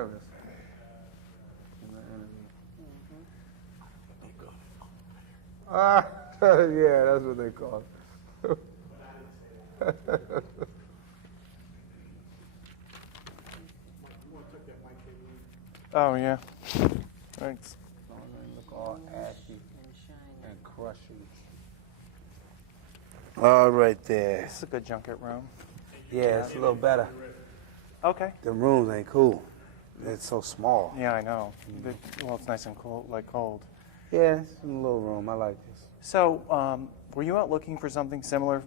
nervous in the interview. Ah, yeah, that's what they call it. Oh, yeah. Thanks. Don't look all ashy and crushy. All right there. This is a good junket room. Yeah, it's a little better. Okay. The rooms ain't cool. It's so small. Yeah, I know. Well, it's nice and cool, like cold. Yeah, it's a little room. I like this. So, were you out looking for something similar,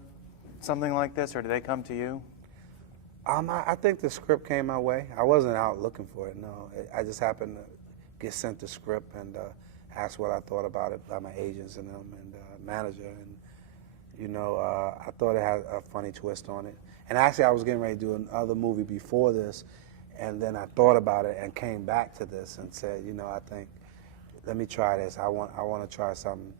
something like this, or did they come to you? I think the script came my way. I wasn't out looking for it, no. I just happened to get sent the script and asked what I thought about it by my agents and them and manager. And, you know, I thought it had a funny twist on it. And actually, I was getting ready to do another movie before this, and then I thought about it and came back to this and said, you know, I think, let me try this. I want to try something,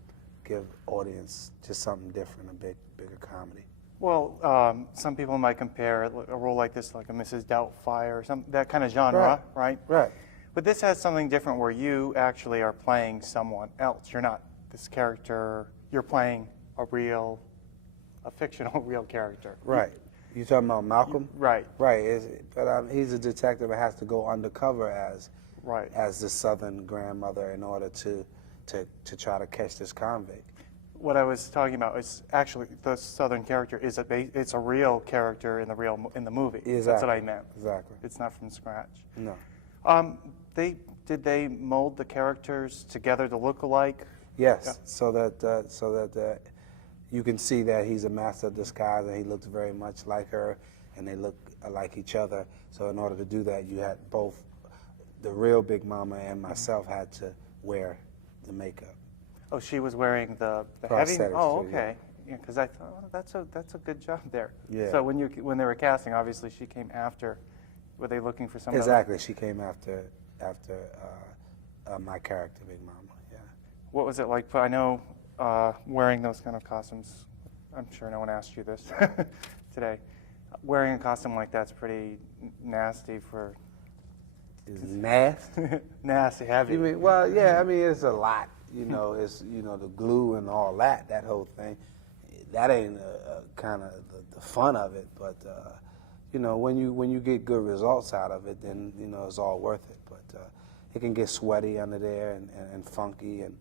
give audience just something different, a bigger comedy. Well, some people might compare a role like this, like a Mrs. Doubtfire, or that kind of genre, right? Right. But this has something different where you actually are playing someone else. You're not this character. You're playing a fictional real character. Right. You talking about Malcolm? Right. Right. But he's a detective and has to go undercover as the Southern grandmother in order to try to catch this convict. What I was talking about is actually the Southern character is it's a real character in the movie. Exactly. That's what I meant. Exactly. It's not from scratch. No. Did they mold the characters together to look alike? Yes. Yeah. So that you can see that he's a master of disguise and he looks very much like her and they look like each other. So in order to do that, you had both the real Big Mama and myself had to wear the makeup. Oh, she was wearing the heavy. Prosthetics Oh, too, okay. Yeah, because I thought, oh, that's a good job there. Yeah. So when they were casting, obviously she came after. Were they looking for somebody? Exactly. She came after my character, Big Mama. Yeah. What was it like? I know wearing those kind of costumes. I'm sure no one asked you this today. Wearing a costume like that's pretty nasty for. Is nasty? Nasty, heavy. You mean, well, yeah. I mean, it's a lot. You know, it's the glue and all that whole thing. That ain't kind of the fun of it, but you know, when you get good results out of it, then you know it's all worth it. But it can get sweaty under there and funky, and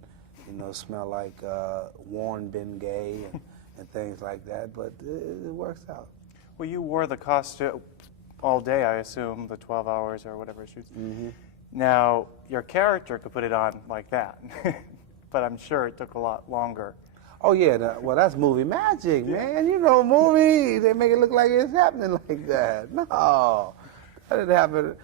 you know, smell like Warren Bengay and things like that. But it works out. Well, you wore the costume all day, I assume, the 12 hours or whatever it shoots. Mm-hmm. Now, your character could put it on like that, but I'm sure it took a lot longer. Oh, yeah. Well, that's movie magic, man. You know, movies, they make it look like it's happening like that. No, that didn't happen.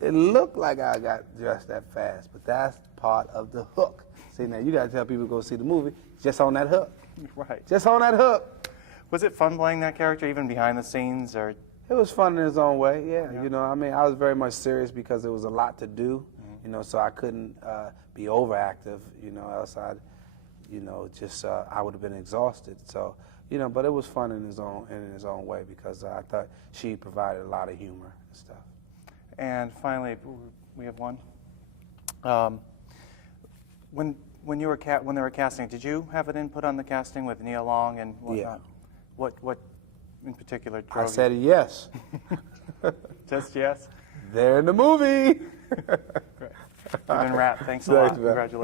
It looked like I got dressed that fast, but that's part of the hook. See, now, you got to tell people to go see the movie just on that hook. Right. Just on that hook. Was it fun playing that character, even behind the scenes, or? It was fun in its own way, yeah. You know, I mean, I was very much serious because there was a lot to do, you know, so I couldn't be overactive, you know, else I'd, you know, just I would have been exhausted. So, you know, but it was fun in his own way because I thought she provided a lot of humor and stuff. And finally, we have one. When they were casting, did you have an input on the casting with Nia Long and whatnot? Yeah. What in particular drove I said yes. Just yes? They're in the movie. Great. You've been wrapped. Thanks a lot. Congratulations.